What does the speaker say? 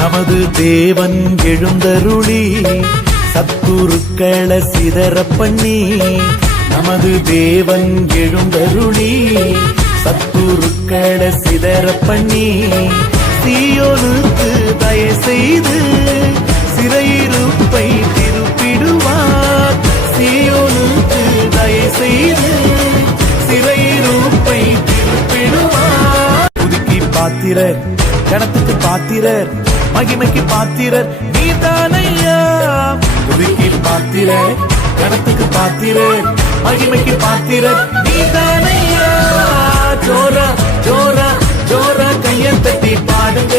நமது தேவன் எழுந்தருளி சத்துருக்கள சிதற பண்ணி, நமது தேவன் எழுந்தருளி சத்துருக்கள சிதற பண்ணி, சீயோனுக்கு தயை செய்து சிறையிருப்பை திருப்பிடுவார். சீயோனுக்கு தயை செய்து சிறையிருப்பை திருப்பிடுவார். புதுக்கி பாத்திரர், கணத்துக்கு பாத்திரர், மகிமைக்கு பாத்திரர் நீதானையா. புதுக்கி பாத்திரர், கணத்துக்கு பாத்திரர், மகிமைக்கு பாத்திரர் நீதானையா. ஜோரா ஜோரா ஜோரா கையை தட்டி பாடுங்க.